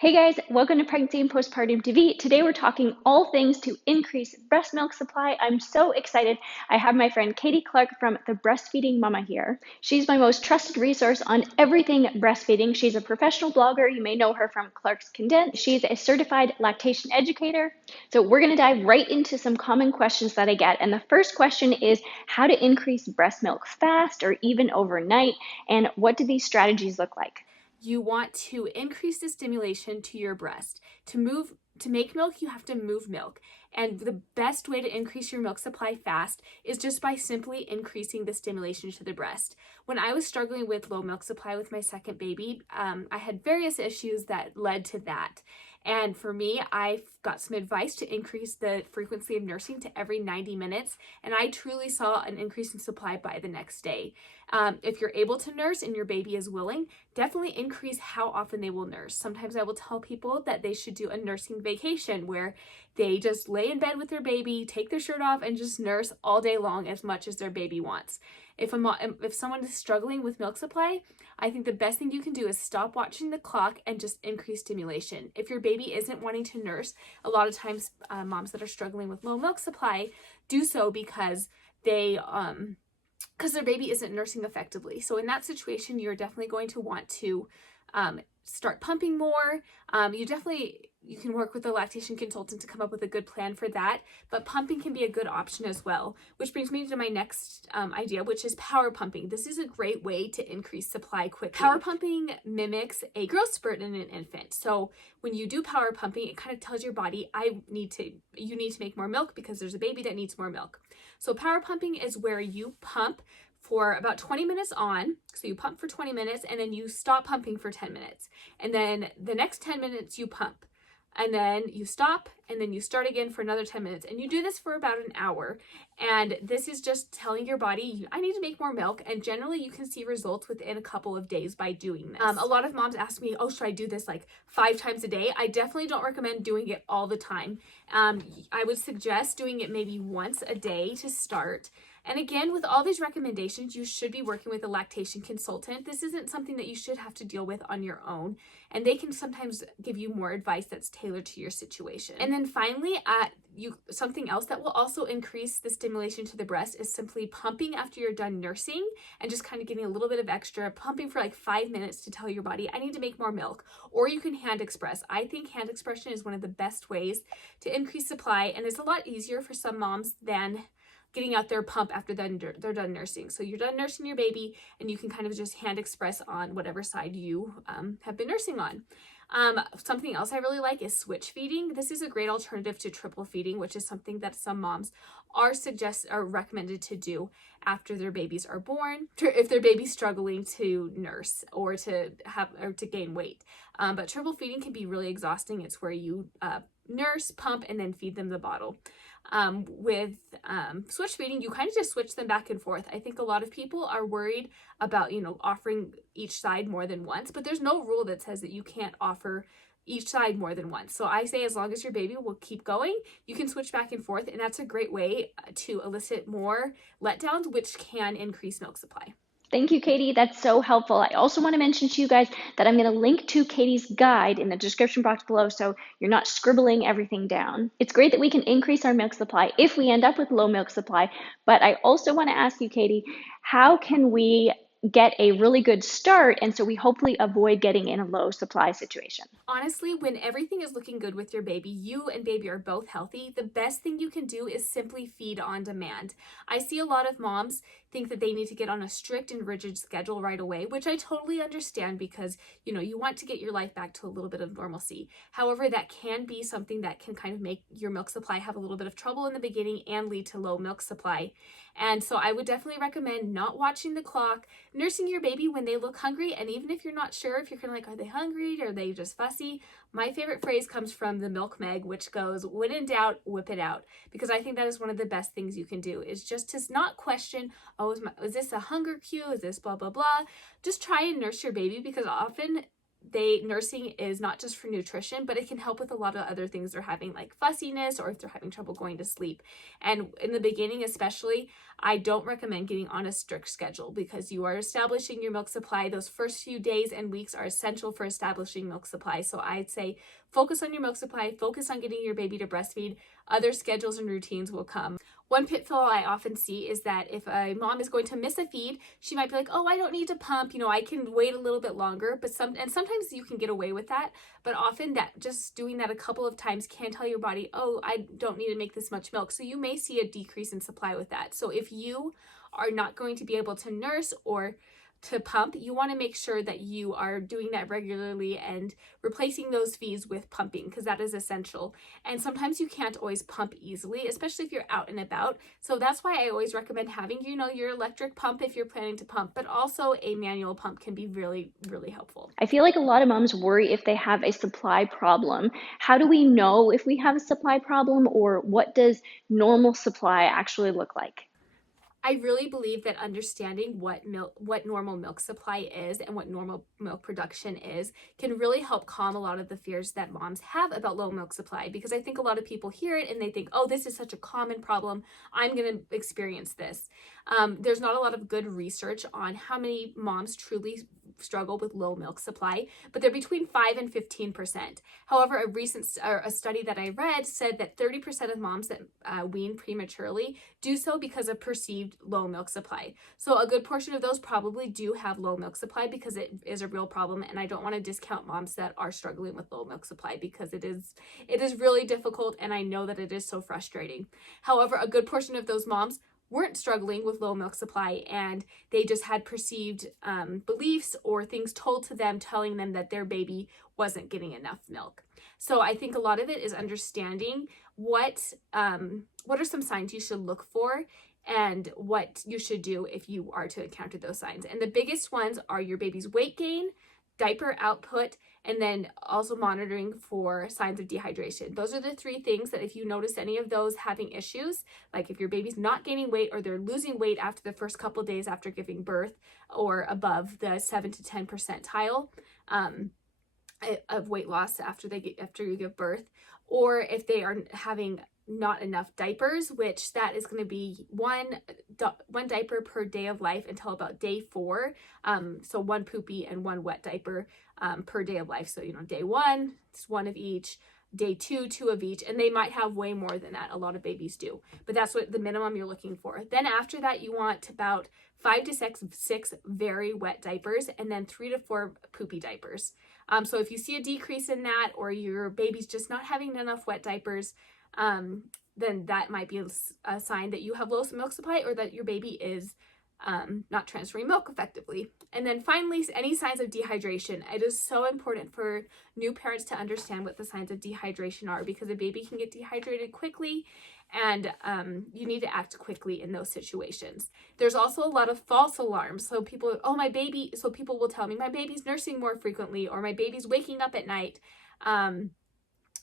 Hey guys, welcome to Pregnancy and Postpartum TV. Today we're talking all things to increase breast milk supply. I'm so excited. I have my friend Katie Clark from The Breastfeeding Mama here. She's my most trusted resource on everything breastfeeding. She's a professional blogger. You may know her from Clark's Condensed. She's a certified lactation educator. So we're going to dive right into some common questions that I get. And the first question is how to increase breast milk fast or even overnight, and what do these strategies look like? You want to increase the stimulation to your breast. To make milk, you have to move milk. And the best way to increase your milk supply fast is just by simply increasing the stimulation to the breast. When I was struggling with low milk supply with my second baby, I had various issues that led to that. And for me, I got some advice to increase the frequency of nursing to every 90 minutes. And I truly saw an increase in supply by the next day. If you're able to nurse and your baby is willing, definitely increase how often they will nurse. Sometimes I will tell people that they should do a nursing vacation where they just lay in bed with their baby, take their shirt off, and just nurse all day long as much as their baby wants. If someone is struggling with milk supply, I think the best thing you can do is stop watching the clock and just increase stimulation. If your baby isn't wanting to nurse, a lot of times moms that are struggling with low milk supply do so because their baby isn't nursing effectively. So in that situation, you're definitely going to want to start pumping more. You can work with a lactation consultant to come up with a good plan for that, but pumping can be a good option as well, which brings me to my next idea, which is power pumping. This is a great way to increase supply quickly. Power pumping mimics a growth spurt in an infant. So when you do power pumping, it kind of tells your body, you need to make more milk because there's a baby that needs more milk. So power pumping is where you pump for about 20 minutes on. So you pump for 20 minutes and then you stop pumping for 10 minutes. And then the next 10 minutes you pump. And then you stop and then you start again for another 10 minutes. And you do this for about an hour. And this is just telling your body, I need to make more milk. And generally you can see results within a couple of days by doing this. A lot of moms ask me, oh, should I do this like 5 times a day? I definitely don't recommend doing it all the time. I would suggest doing it maybe once a day to start. And again, with all these recommendations, you should be working with a lactation consultant. This isn't something that you should have to deal with on your own. And they can sometimes give you more advice that's tailored to your situation. And then finally, something else that will also increase the stimulation to the breast is simply pumping after you're done nursing and just kind of getting a little bit of extra, pumping for like 5 minutes to tell your body, I need to make more milk. Or you can hand express. I think hand expression is one of the best ways to increase supply, and it's a lot easier for some moms than getting out their pump after they're done nursing. So you're done nursing your baby and you can kind of just hand express on whatever side you have been nursing on. Something else I really like is switch feeding. This is a great alternative to triple feeding, which is something that some moms are recommended to do after their babies are born, if their baby's struggling to nurse or to gain weight. But triple feeding can be really exhausting. It's where you nurse, pump, and then feed them the bottle. With switch feeding, you kind of just switch them back and forth. I think a lot of people are worried about, offering each side more than once, but there's no rule that says that you can't offer each side more than once. So I say as long as your baby will keep going, you can switch back and forth, and that's a great way to elicit more letdowns, which can increase milk supply. Thank you, Katie. That's so helpful. I also want to mention to you guys that I'm going to link to Katie's guide in the description box below so you're not scribbling everything down. It's great that we can increase our milk supply if we end up with low milk supply, but I also want to ask you, Katie, how can we get a really good start and so we hopefully avoid getting in a low supply situation? Honestly, when everything is looking good with your baby, you and baby are both healthy, the best thing you can do is simply feed on demand. I see a lot of moms think that they need to get on a strict and rigid schedule right away, which I totally understand because, you want to get your life back to a little bit of normalcy. However, that can be something that can kind of make your milk supply have a little bit of trouble in the beginning and lead to low milk supply. And so I would definitely recommend not watching the clock, nursing your baby when they look hungry. And even if you're not sure, if you're kind of like, are they hungry or are they just fussy? My favorite phrase comes from the Milk Meg, which goes, when in doubt, whip it out. Because I think that is one of the best things you can do, is just to not question, is this a hunger cue? Is this blah, blah, blah? Just try and nurse your baby, because often nursing is not just for nutrition, but it can help with a lot of other things they're having, like fussiness, or if they're having trouble going to sleep. And in the beginning especially, I don't recommend getting on a strict schedule, because you are establishing your milk supply. Those first few days and weeks are essential for establishing milk supply. So I'd say focus on your milk supply, focus on getting your baby to breastfeed. Other schedules and routines will come. One pitfall I often see is that if a mom is going to miss a feed, she might be like, oh, I don't need to pump, I can wait a little bit longer. But sometimes you can get away with that, but often that just doing that a couple of times can tell your body, oh, I don't need to make this much milk. So you may see a decrease in supply with that. So if you are not going to be able to nurse or to pump, you want to make sure that you are doing that regularly and replacing those feeds with pumping, because that is essential. And sometimes you can't always pump easily, especially if you're out and about. So that's why I always recommend having, your electric pump if you're planning to pump, but also a manual pump can be really, really helpful. I feel like a lot of moms worry if they have a supply problem. How do we know if we have a supply problem, or what does normal supply actually look like? I really believe that understanding what normal milk supply is and what normal milk production is can really help calm a lot of the fears that moms have about low milk supply, because I think a lot of people hear it and they think, oh, this is such a common problem, I'm going to experience this. There's not a lot of good research on how many moms truly struggle with low milk supply, but they're between 5 and 15%. However, a study that I read said that 30% of moms that wean prematurely do so because of perceived low milk supply. So a good portion of those probably do have low milk supply because it is a real problem, and I don't want to discount moms that are struggling with low milk supply, because it is really difficult, and I know that it is so frustrating. However, a good portion of those moms weren't struggling with low milk supply, and they just had perceived beliefs or things told to them telling them that their baby wasn't getting enough milk. So I think a lot of it is understanding what are some signs you should look for and what you should do if you are to encounter those signs. And the biggest ones are your baby's weight gain, diaper output, and then also monitoring for signs of dehydration. Those are the 3 things that if you notice any of those having issues, like if your baby's not gaining weight or they're losing weight after the first couple days after giving birth, or above the 7 to 10 percentile of weight loss after you give birth, or if they are having not enough diapers, which that is going to be one diaper per day of life until about day 4. So 1 poopy and 1 wet diaper per day of life. So, day 1, it's 1 of each. Day 2, 2 of each, and they might have way more than that. A lot of babies do, but that's what the minimum you're looking for. Then after that, you want about 5 to 6 very wet diapers, and then 3 to 4 poopy diapers. So if you see a decrease in that, or your baby's just not having enough wet diapers, then that might be a sign that you have low milk supply, or that your baby is not transferring milk effectively. And then finally, any signs of dehydration. It is so important for new parents to understand what the signs of dehydration are, because a baby can get dehydrated quickly, and you need to act quickly in those situations. There's also a lot of false alarms. So people will tell me, my baby's nursing more frequently, or my baby's waking up at night,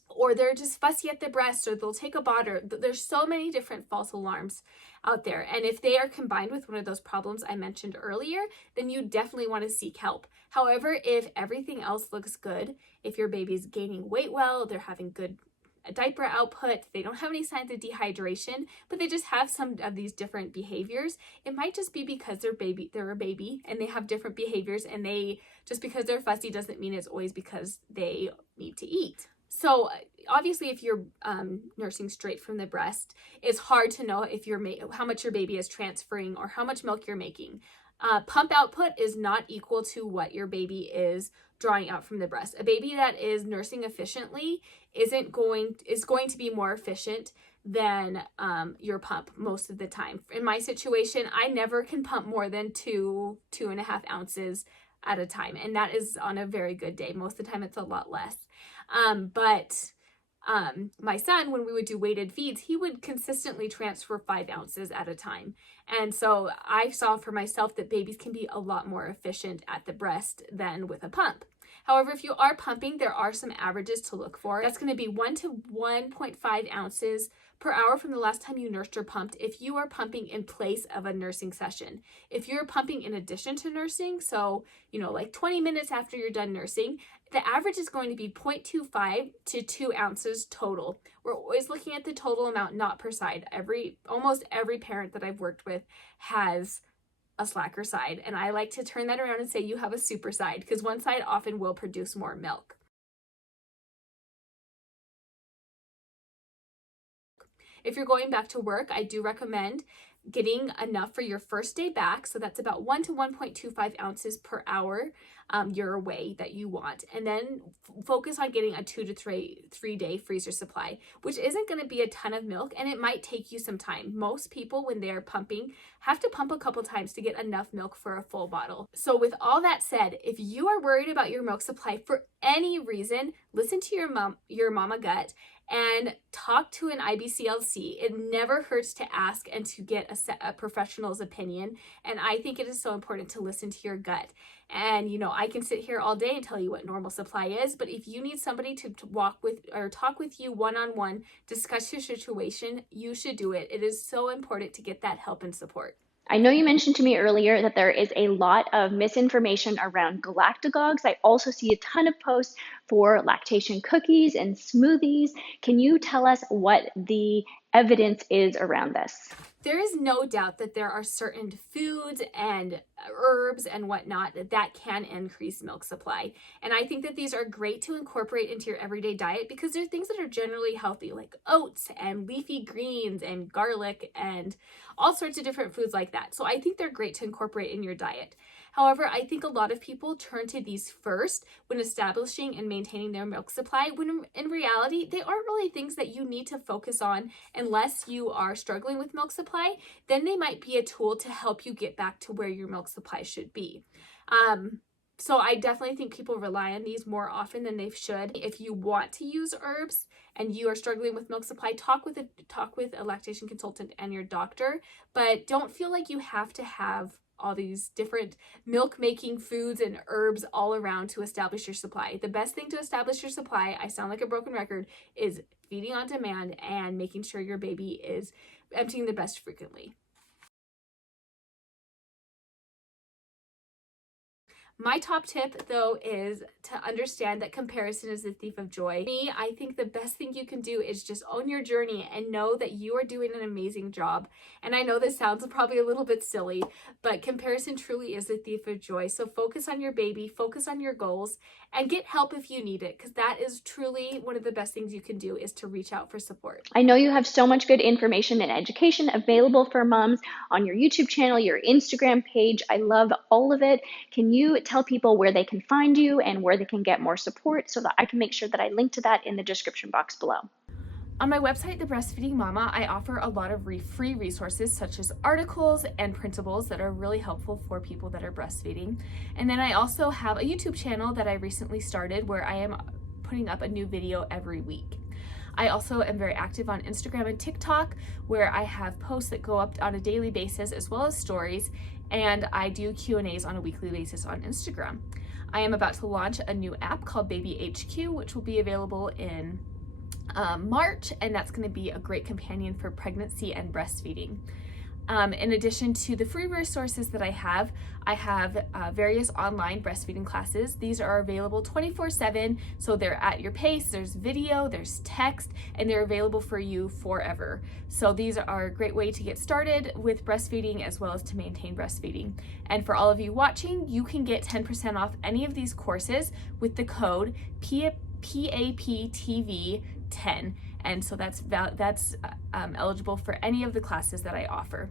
or they're just fussy at the breast, or they'll take a bottle. There's so many different false alarms out there. And if they are combined with one of those problems I mentioned earlier, then you definitely want to seek help. However, if everything else looks good, if your baby's gaining weight well, they're having good diaper output, they don't have any signs of dehydration, but they just have some of these different behaviors, it might just be because they're a baby and they have different behaviors, and just because they're fussy doesn't mean it's always because they need to eat. So obviously, if you're nursing straight from the breast, it's hard to know if how much your baby is transferring or how much milk you're making. Pump output is not equal to what your baby is drawing out from the breast. A baby that is nursing efficiently is going to be more efficient than your pump most of the time. In my situation, I never can pump more than 2.5 ounces at a time, and that is on a very good day. Most of the time it's a lot less. But my son, when we would do weighted feeds, he would consistently transfer 5 ounces at a time. And so I saw for myself that babies can be a lot more efficient at the breast than with a pump. However, if you are pumping, there are some averages to look for. That's going to be 1 to 1.5 ounces per hour from the last time you nursed or pumped if you are pumping in place of a nursing session. If you're pumping in addition to nursing, so, like 20 minutes after you're done nursing, the average is going to be 0.25 to 2 ounces total. We're always looking at the total amount, not per side. Almost every parent that I've worked with has a slacker side, and I like to turn that around and say you have a super side, because one side often will produce more milk. If you're going back to work, I do recommend getting enough for your first day back. So that's about 1 to 1.25 ounces per hour your away that you want. And then focus on getting a 2 to 3 day freezer supply, which isn't going to be a ton of milk, and it might take you some time. Most people, when they're pumping, have to pump a couple times to get enough milk for a full bottle. So with all that said, if you are worried about your milk supply for any reason, listen to your mama gut and talk to an IBCLC. It never hurts to ask and to get a professional's opinion. And I think it is so important to listen to your gut. And, I can sit here all day and tell you what normal supply is, but if you need somebody to walk with or talk with you one-on-one, discuss your situation, you should do it. It is so important to get that help and support. I know you mentioned to me earlier that there is a lot of misinformation around galactagogues. I also see a ton of posts for lactation cookies and smoothies. Can you tell us what the evidence is around this? There is no doubt that there are certain foods and herbs and whatnot that can increase milk supply. And I think that these are great to incorporate into your everyday diet because they're things that are generally healthy, like oats and leafy greens and garlic and all sorts of different foods like that. So I think they're great to incorporate in your diet. However, I think a lot of people turn to these first when establishing and maintaining their milk supply, when in reality, they aren't really things that you need to focus on unless you are struggling with milk supply. Then they might be a tool to help you get back to where your milk supply should be. So I definitely think people rely on these more often than they should. If you want to use herbs and you are struggling with milk supply, talk with a lactation consultant and your doctor, but don't feel like you have to have all these different milk making foods and herbs all around to establish your supply. The best thing to establish your supply, I sound like a broken record, is feeding on demand and making sure your baby is emptying the breast frequently. My top tip, though, is to understand that comparison is the thief of joy. Me, I think the best thing you can do is just own your journey and know that you are doing an amazing job. And I know this sounds probably a little bit silly, but comparison truly is the thief of joy. So focus on your baby, focus on your goals, and get help if you need it, because that is truly one of the best things you can do, is to reach out for support. I know you have so much good information and education available for moms on your YouTube channel, your Instagram page. I love all of it. Can you tell people where they can find you and where they can get more support so that I can make sure that I link to that in the description box below? On my website, The Breastfeeding Mama, I offer a lot of free resources such as articles and printables that are really helpful for people that are breastfeeding. And then I also have a YouTube channel that I recently started where I am putting up a new video every week. I also am very active on Instagram and TikTok, where I have posts that go up on a daily basis as well as stories, and I do Q&As on a weekly basis on Instagram. I am about to launch a new app called Baby HQ, which will be available in March, and that's going to be a great companion for pregnancy and breastfeeding. In addition to the free resources that I have various online breastfeeding classes. These are available 24/7, so they're at your pace. There's video, there's text, and they're available for you forever. So these are a great way to get started with breastfeeding as well as to maintain breastfeeding. And for all of you watching, you can get 10% off any of these courses with the code PAPTV10. And so that's eligible for any of the classes that I offer.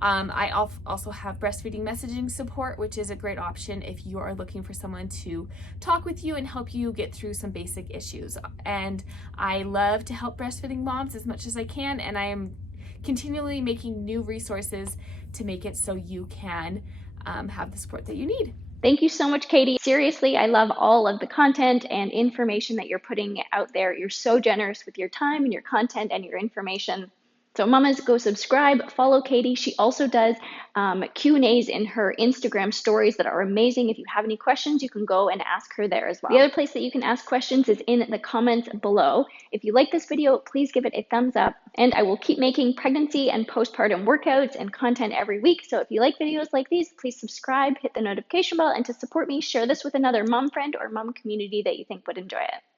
I also have breastfeeding messaging support, which is a great option if you are looking for someone to talk with you and help you get through some basic issues. And I love to help breastfeeding moms as much as I can, and I am continually making new resources to make it so you can have the support that you need. Thank you so much, Katie. Seriously, I love all of the content and information that you're putting out there. You're so generous with your time and your content and your information. So mamas, go subscribe, follow Katie. She also does Q&As in her Instagram stories that are amazing. If you have any questions, you can go and ask her there as well. The other place that you can ask questions is in the comments below. If you like this video, please give it a thumbs up. And I will keep making pregnancy and postpartum workouts and content every week. So if you like videos like these, please subscribe, hit the notification bell, and to support me, share this with another mom friend or mom community that you think would enjoy it.